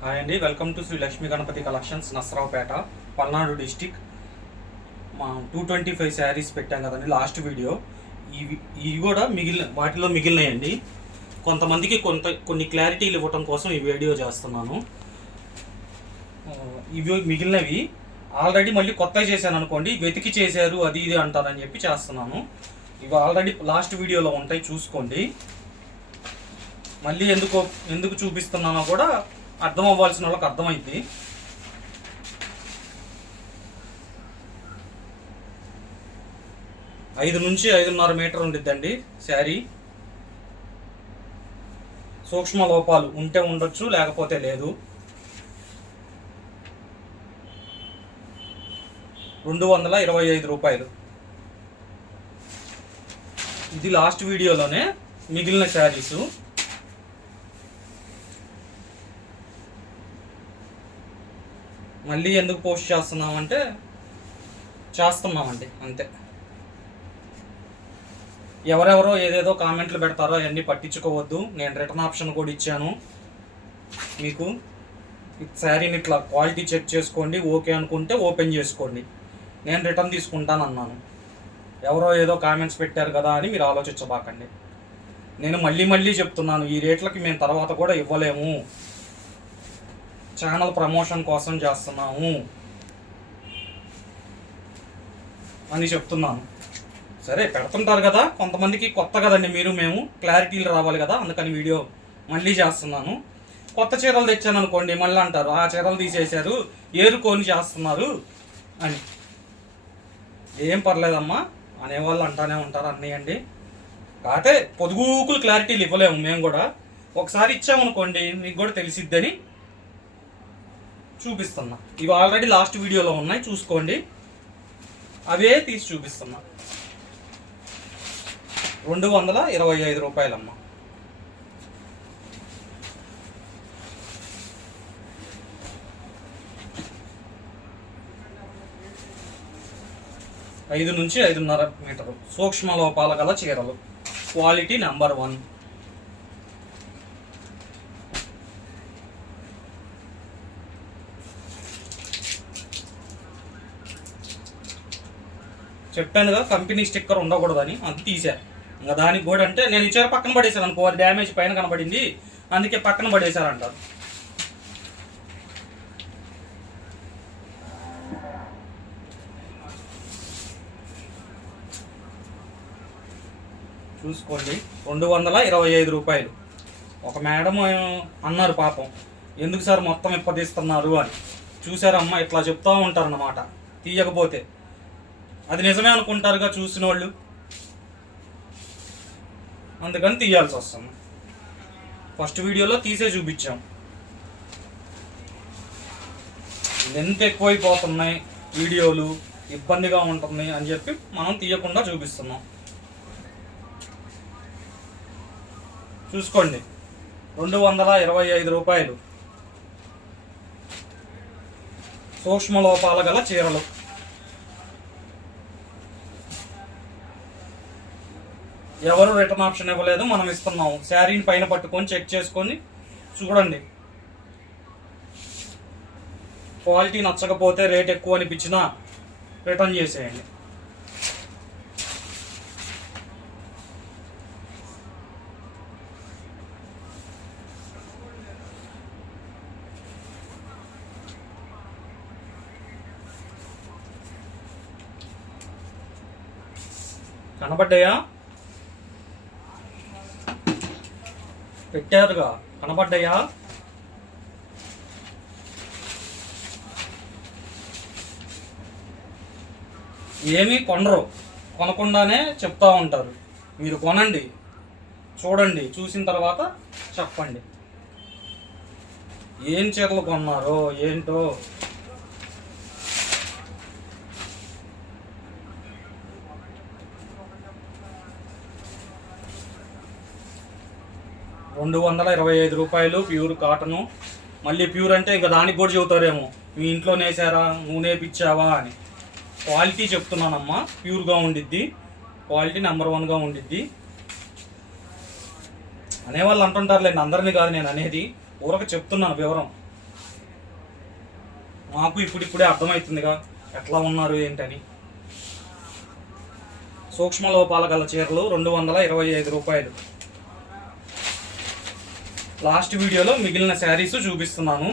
Hi అండి, welcome to Shri Lakshmi Ganapathi collections, Narasaraopet, Palnadu district. మా 225 శారీస్ పెట్టాం కదండి లాస్ట్ వీడియో. ఇవి కూడా వాటిలో మిగిలినాయండి. కొంతమందికి కొన్ని క్లారిటీలు ఇవ్వటం కోసం ఈ వీడియో చేస్తున్నాను. ఇవి మిగిలినవి ఆల్రెడీ మళ్ళీ కొత్తవి చేశాను అనుకోండి, వెతికి చేశారు అది ఇది అంటారని చెప్పి చేస్తున్నాను. ఇవి ఆల్రెడీ లాస్ట్ వీడియోలో ఉంటాయి, చూసుకోండి. మళ్ళీ ఎందుకు చూపిస్తున్నానో కూడా అర్థం అవ్వాల్సిన వాళ్ళకి అర్థమైంది. ఐదు నుంచి 5.5 మీటర్ ఉండిద్దండి శారీ. సూక్ష్మ లోపాలు ఉంటే ఉండొచ్చు, లేకపోతే లేదు. 225 రూపాయలు. ఇది లాస్ట్ వీడియోలోనే మిగిలిన శారీసు. మళ్ళీ ఎందుకు పోస్ట్ చేస్తున్నామంటే చేస్తున్నామండి, అంతే. ఎవరెవరో ఏదేదో కామెంట్లు పెడతారో అవన్నీ పట్టించుకోవద్దు. నేను రిటర్న్ ఆప్షన్ కూడా ఇచ్చాను మీకు. శారీని ఇట్లా క్వాలిటీ చెక్ చేసుకోండి, ఓకే అనుకుంటే ఓపెన్ చేసుకోండి. నేను రిటర్న్ తీసుకుంటాను అన్నాను. ఎవరో ఏదో కామెంట్స్ పెట్టారు కదా అని మీరు ఆలోచించబాకండి. నేను మళ్ళీ చెప్తున్నాను, ఈ రేట్లకి మేము తర్వాత కూడా ఇవ్వలేము, ఛానల్ ప్రమోషన్ కోసం చేస్తున్నాము అని చెప్తున్నాను. సరే, పెడుతుంటారు కదా, కొంతమందికి కొత్త కదండి, మేము క్లారిటీలు రావాలి కదా, అందుకని వీడియో మళ్ళీ చేస్తున్నాను. కొత్త చీరలు తెచ్చాను అనుకోండి, మళ్ళీ అంటారు ఆ చీరలు తీసేశారు, ఏరుకొని చేస్తున్నారు అని. ఏం పర్లేదమ్మా, అనేవాళ్ళు అంటానే ఉంటారు, అన్నయ్యండి. కాకపోతే పొదుగుకులు క్లారిటీలు ఇవ్వలేము మేము కూడా. ఒకసారి ఇచ్చామనుకోండి మీకు కూడా తెలిసిద్దని చూపిస్తున్నా. ఇవి ఆల్రెడీ లాస్ట్ వీడియోలో ఉన్నాయి, చూసుకోండి. అవే తీసి చూపిస్తున్నా. 225 రూపాయలమ్మ. ఐదు నుంచి 5.5 మీటరు సూక్ష్మ లోపాల గల చీరలు, క్వాలిటీ నెంబర్ 1. చెప్పానుగా కంపెనీ స్టిక్కర్ ఉండకూడదని, అది తీసా. ఇంకా దానికి కూడా అంటే నేను ఈ చీర పక్కన పడేశాను అనుకో, అది డ్యామేజ్ పైన కనబడింది, అందుకే పక్కన పడేశారంటారు. చూసుకోండి, 225 రూపాయలు. ఒక మేడం అన్నారు పాపం, ఎందుకు సార్ మొత్తం ఇప్పదీస్తున్నారు అని. చూసారమ్మా, ఇట్లా చెప్తూ ఉంటారన్నమాట, తీయకపోతే. అది నిజమే అనుకుంటారుగా చూసిన వాళ్ళు, అందుకని తీయాల్సి వస్తుంది. ఫస్ట్ వీడియోలో తీసే చూపించాం. ఎంత ఎక్కువైపోతున్నాయి వీడియోలు, ఇబ్బందిగా ఉంటుంది అని చెప్పి మనం తీయకుండా చూపిస్తున్నాం. చూసుకోండి, 225 రూపాయలు. సూక్ష్మ లోపాల గల చీరలు. ఎవరు రిటర్న్ ఆప్షన్ ఇవ్వలేదు, మనం ఇస్తున్నాము. శారీని పైన పట్టుకొని చెక్ చేసుకొని చూడండి. క్వాలిటీ నచ్చకపోతే, రేట్ ఎక్కువ అనిపించినా రిటర్న్ చేసేయండి. కనబడ్డాయా? పెట్టారుగా, కనబడ్డాయా? ఏమీ కొనరు, కొనకుండానే చెప్తా ఉంటారు. మీరు కొనండి, చూడండి, చూసిన తర్వాత చెప్పండి ఏం చీరలు కొన్నారో ఏంటో. ₹225 ప్యూర్ కాటను. మళ్ళీ ప్యూర్ అంటే ఇంకా దానికి కూడా చెబుతారేమో, మీ ఇంట్లో నేసారా, నువ్వు నేపిచ్చావా అని. క్వాలిటీ చెప్తున్నానమ్మా, ప్యూర్గా ఉండిద్ది, క్వాలిటీ నెంబర్ 1గా ఉండిద్ది. అనేవాళ్ళు అంటుంటారులేండి, అందరినీ కాదు నేను అనేది, ఊరక చెప్తున్నాను వివరం. మాకు ఇప్పుడిప్పుడే అర్థమవుతుందిగా ఎట్లా ఉన్నారు ఏంటని. సూక్ష్మ లోపాల గల చీరలు 225 రూపాయలు. లాస్ట్ వీడియోలో మిగిలిన శారీస్ చూపిస్తున్నాను,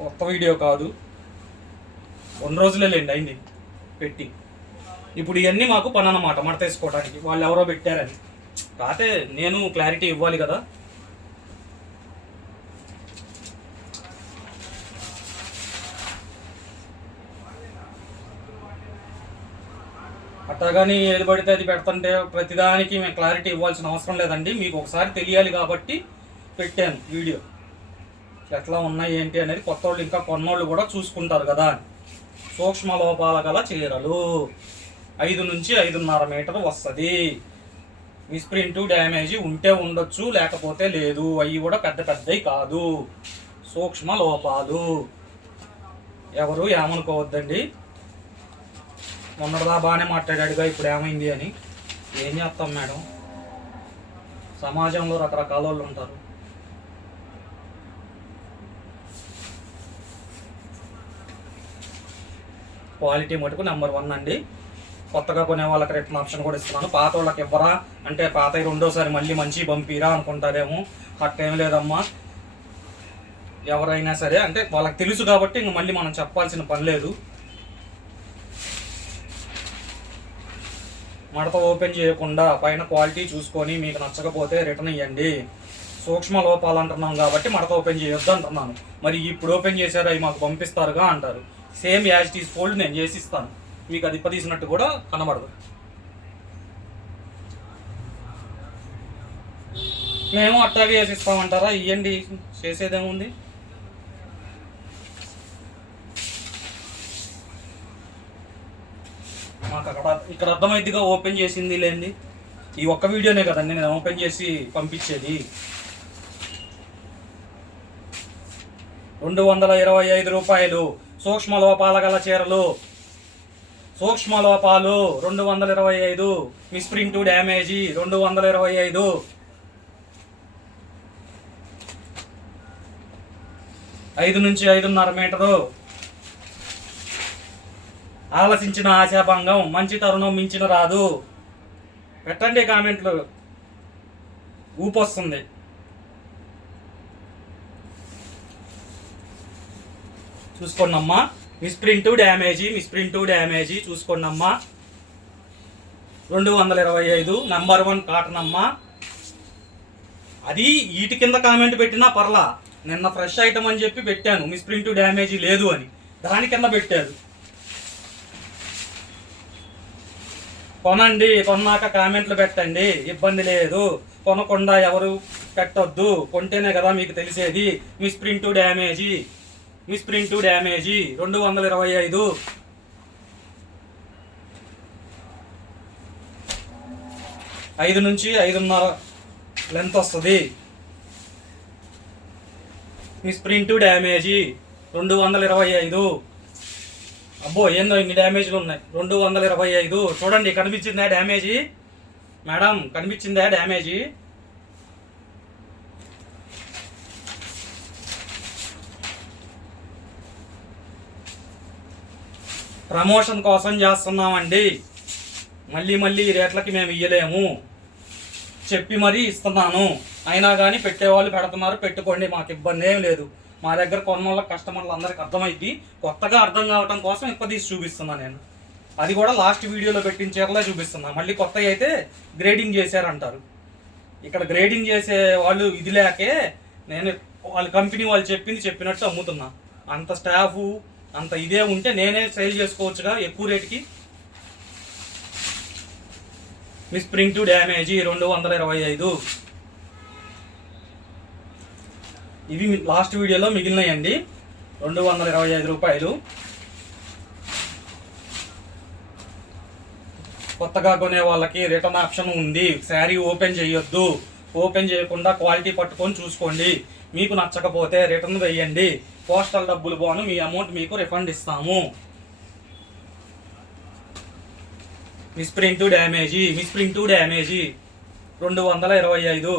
కొత్త వీడియో కాదు. 2 రోజులే లేండి అయింది పెట్టి. ఇప్పుడు ఇవన్నీ మాకు పని అన్నమాట, మడత వేసుకోవడానికి. వాళ్ళు ఎవరో పెట్టారని. కాకపోతే నేను క్లారిటీ ఇవ్వాలి కదా. అట్టగాని ఏది పడితే అది పెడుతుంటే ప్రతిదానికి మేము క్లారిటీ ఇవ్వాల్సిన అవసరం లేదండి. మీకు ఒకసారి తెలియాలి కాబట్టి పెట్టాను వీడియో, ఎట్లా ఉన్నాయి ఏంటి అనేది. కొత్త వాళ్ళు ఇంకా కొన్నోళ్ళు కూడా చూసుకుంటారు కదా. సూక్ష్మ లోపాల గల చీరలు 5 నుంచి 5.5 మీటర్ వస్తుంది. మిస్ప్రింట్ డ్యామేజీ ఉంటే ఉండొచ్చు, లేకపోతే లేదు. అవి కూడా పెద్ద పెద్దవి కాదు, సూక్ష్మ లోపాలు. ఎవరు ఏమనుకోవద్దండి. మొన్నటిదా బాగానే మాట్లాడాడుగా, ఇప్పుడు ఏమైంది అని. ఏం చేస్తాం మేడం, సమాజంలో రకరకాల వాళ్ళు ఉంటారు. క్వాలిటీ మటుకు నెంబర్ 1 అండి. కొత్తగా కొనే వాళ్ళకి రిటర్న్ ఆప్షన్ కూడా ఇస్తున్నాను. పాత వాళ్ళకి ఇవ్వరా అంటే, పాత 2వ మళ్ళీ మంచి పంపిరా అనుకుంటారేమో. అట్టేం లేదమ్మా, ఎవరైనా సరే అంటే వాళ్ళకి తెలుసు కాబట్టి ఇంక మళ్ళీ మనం చెప్పాల్సిన పని లేదు. మడత ఓపెన్ చేయకుండా పైన క్వాలిటీ చూసుకొని మీకు నచ్చకపోతే రిటర్న్ ఇవ్వండి. సూక్ష్మ లోపాలు అంటున్నాం కాబట్టి మడత ఓపెన్ చేయొద్దు అంటున్నాను. మరి ఇప్పుడు ఓపెన్ చేశారు, అవి మాకు పంపిస్తారుగా అంటారు. Same as it is fold నేను చేసి ఇస్తాను, మీకు అది ఇప్పదీసినట్టు కూడా కనబడదు. మేము అట్టాగే చేసి ఇస్తామంటారా? ఇవ్వండి, చేసేదేముంది. మాకు ఇక్కడ అర్థమైద్దిగా ఓపెన్ చేసింది లేండి. ఈ ఒక్క వీడియోనే కదండి నేను ఓపెన్ చేసి పంపించేది. 225 రూపాయలు సూక్ష్మ లోపాల గల చీరలు. సూక్ష్మ లోపాలు 225, మిస్ప్రింట్ డ్యామేజీ 225. 5 నుంచి 5.5 మీటరు. ఆలసించిన ఆశాభంగం, మంచి తరుణం మించిన రాదు. పెట్టండి కామెంట్లు, ఊపొస్తుంది. చూసుకోండి అమ్మా, మిస్ప్రింట్ డ్యామేజీ చూసుకోండి అమ్మా. 225 నెంబర్ 1 కాటన్ అమ్మా. అది వీటి కింద కామెంట్ పెట్టినా పర్లా. నిన్న ఫ్రెష్ ఐటమ్ అని చెప్పి పెట్టాను, మిస్ప్రింట్ డ్యామేజీ లేదు అని, దాని కింద పెట్టారు. కొనండి, కొన్నాక కామెంట్లు పెట్టండి, ఇబ్బంది లేదు. కొనకుండా ఎవరు పెట్టొద్దు, కొంటేనే కదా మీకు తెలిసేది. Misprint damage 225. 5 నుంచి 5.5 లెంత్ వస్తుంది. Misprint damage 225. అబ్బో ఏందో ఇన్ని డ్యామేజ్లు ఉన్నాయి. 225. చూడండి, కనిపించిందా డ్యామేజీ మేడం? కనిపించిందా డ్యామేజీ? ప్రమోషన్ కోసం చేస్తున్నామండి, మళ్ళీ ఈ రేట్లకి మేము ఇయ్యలేము. చెప్పి మరీ ఇస్తున్నాను, అయినా కానీ పెట్టేవాళ్ళు పెడుతున్నారు. పెట్టుకోండి, మాకు ఇబ్బంది ఏం లేదు. మా దగ్గర కొన్న వాళ్ళ కస్టమర్లు అందరికి అర్థమైంది. కొత్తగా అర్థం కావటం కోసం ఎక్కువ తీసి చూపిస్తున్నాను నేను. అది కూడా లాస్ట్ వీడియోలో పెట్టిన చీరలే చూపిస్తున్నా. మళ్ళీ కొత్తగా అయితే గ్రేడింగ్ చేశారంటారు. ఇక్కడ గ్రేడింగ్ చేసే వాళ్ళు ఇది లేకే నేను వాళ్ళ కంపెనీ వాళ్ళు చెప్పినట్టు అమ్ముతున్నా. అంత స్టాఫు అంత ఇదే ఉంటే నేనే సేల్ చేసుకోవచ్చుగా ఎక్కువ రేటుకి. Misprint damage 225. ఇవి లాస్ట్ వీడియోలో మిగిలినాయండి. 225 రూపాయలు. కొత్తగా కొనే వాళ్ళకి రిటర్న్ ఆప్షన్ ఉంది. శారీ ఓపెన్ చేయొద్దు, ఓపెన్ చేయకుండా క్వాలిటీ పట్టుకొని చూసుకోండి. మీకు నచ్చకపోతే రిటర్న్ వేయండి. పోస్టల్ డబ్బులు పోను, మీ అమౌంట్ మీకు రిఫండ్ ఇస్తాము. Misprint damage 225.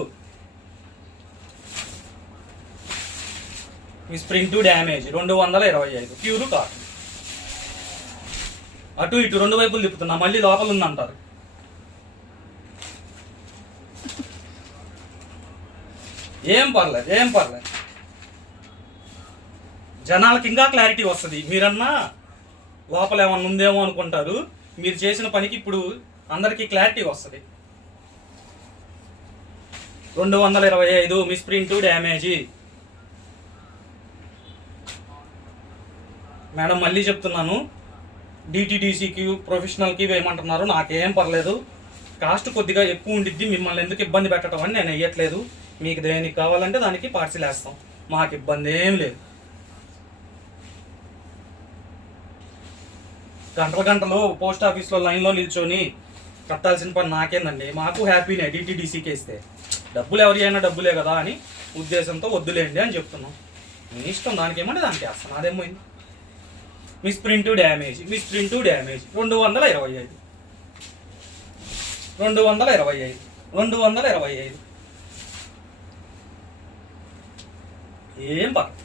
Misprint damage 225 pure cotton. అటు ఇటు రెండు వైపులు తిప్పుతున్నా, మళ్ళీ లోపల ఉందంటారు. ఏం పర్లేదు. జనాలకి ఇంకా క్లారిటీ వస్తుంది. మీరన్నా లోపల ఏమన్నా ఉందేమో అనుకుంటారు. మీరు చేసిన పనికి ఇప్పుడు అందరికీ క్లారిటీ వస్తుంది. 225 మిస్ ప్రింట్ డ్యామేజీ. మేడం మళ్ళీ చెప్తున్నాను, డిటీడీసీకి ప్రొఫెషనల్కి వేయమంటున్నారు. నాకేం పర్లేదు, కాస్ట్ కొద్దిగా ఎక్కువ ఉండిద్ది. మిమ్మల్ని ఎందుకు ఇబ్బంది పెట్టడం అని నేను వేయట్లేదు. మీకు దేనికి కావాలంటే దానికి పార్సిల్ వేస్తాం, మాకు ఇబ్బంది ఏం లేదు. గంటలు పోస్ట్ ఆఫీస్లో లైన్లో నిల్చొని కట్టాల్సిన పని నాకేందండి. మాకు హ్యాపీనే డిటీడీసీకి వేస్తే. డబ్బులు ఎవరి అయినా డబ్బులే కదా అని ఉద్దేశంతో వద్దులేండి అని చెప్తున్నాం. మీ ఇష్టం, దానికి ఏమంటే దానికి వేస్తాను, అదేమైంది. మిస్ ప్రింట్ డ్యామేజ్ 225 ఏం పర్లేదు.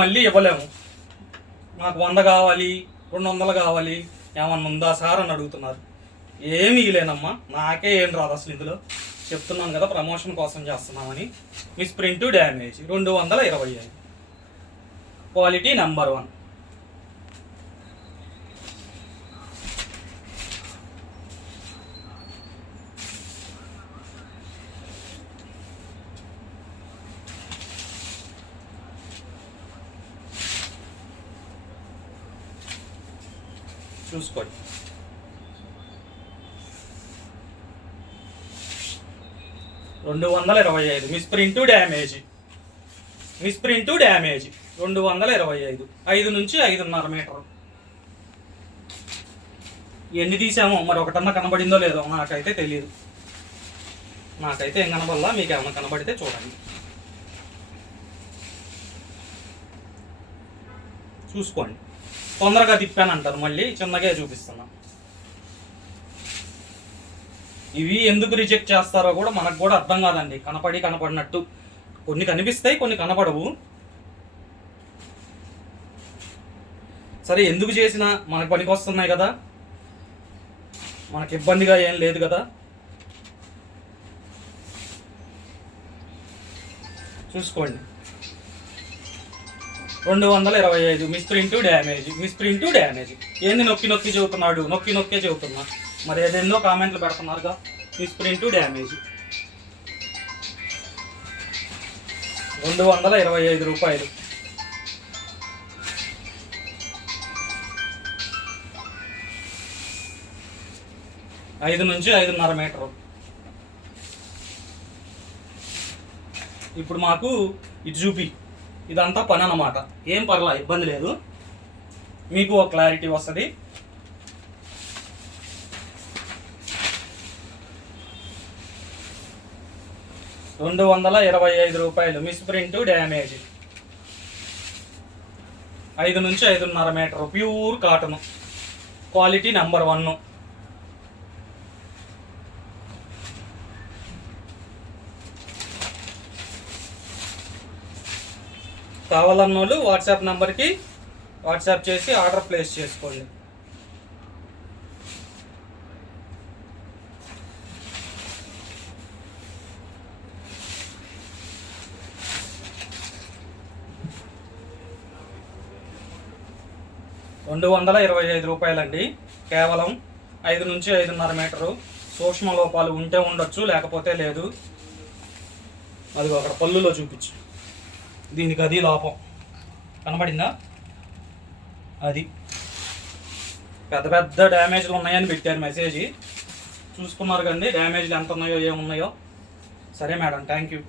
మళ్ళీ ఇవ్వలేము. నాకు 100 కావాలి, 200 కావాలి, ఏమన్నా ఉందా సార్ అని అడుగుతున్నారు. ఏమీ లేనమ్మా, నాకే ఏం రాదు అసలు. ఇందులో చెప్తున్నాను కదా, ప్రమోషన్ కోసం చేస్తున్నామని. Miss print damage 225 quality number 1. చూసుకోండి. $225 మిస్ ప్రింట్ డ్యామేజ్ 225. 5 నుంచి 5.5 మీటర్. ఎన్ని తీసామో మరి ఒకటన్నా కనబడిందో లేదో నాకైతే తెలియదు. నాకైతే ఏం కనబడలా, మీకు ఏమైనా కనబడితే చూడండి. చూసుకోండి. తొందరగా తిప్పానంటారు, మళ్ళీ చిన్నగా చూపిస్తున్నా. ఇవి ఎందుకు రిజెక్ట్ చేస్తారో కూడా మనకు కూడా అర్థం కాదండి. కనపడినట్టు కొన్ని కనిపిస్తాయి, కొన్ని కనపడవు. సరే, ఎందుకు చేసినా మనకు పనికి వస్తున్నాయి కదా, మనకి ఇబ్బందిగా ఏం లేదు కదా. చూసుకోండి. 225 మిస్ ప్రింట్ డ్యామేజ్. ఏంది నొక్కి చెబుతున్నాడు? నొక్కే చెబుతున్నా. మరి ఏదెందో కామెంట్లు పెడుతున్నారుగా. మిస్ ప్రింట్ డ్యామేజ్ 225 రూపాయలు. ఐదు నుంచి 5.5 మీటరు. ఇప్పుడు మాకు ఇటు చూపి, ఇదంతా పని అన్నమాట. ఏం పర్లా, ఇబ్బంది లేదు. మీకు ఒక క్లారిటీ వస్తుంది. $225 మిస్ ప్రింట్ డ్యామేజ్. 5 నుంచి 5.5 metre. Pure cotton. Quality number 1. కావాలన్న వాళ్ళు వాట్సాప్ నెంబర్కి వాట్సాప్ చేసి ఆర్డర్ ప్లేస్ చేసుకోండి. $225 అండి. కేవలం 5 నుంచి 5.5 మీటరు. సూక్ష్మ లోపాలు ఉంటే ఉండొచ్చు, లేకపోతే లేదు. అది అక్కడ పళ్ళులో చూపించు. దీనికి అది లోపం కనబడిందా? అది పెద్ద డ్యామేజ్లు ఉన్నాయని పెట్టారు మెసేజ్. చూసుకున్నారు కండి డ్యామేజ్లు ఎంత ఉన్నాయో ఏమున్నాయో. సరే మేడం, థ్యాంక్ యూ.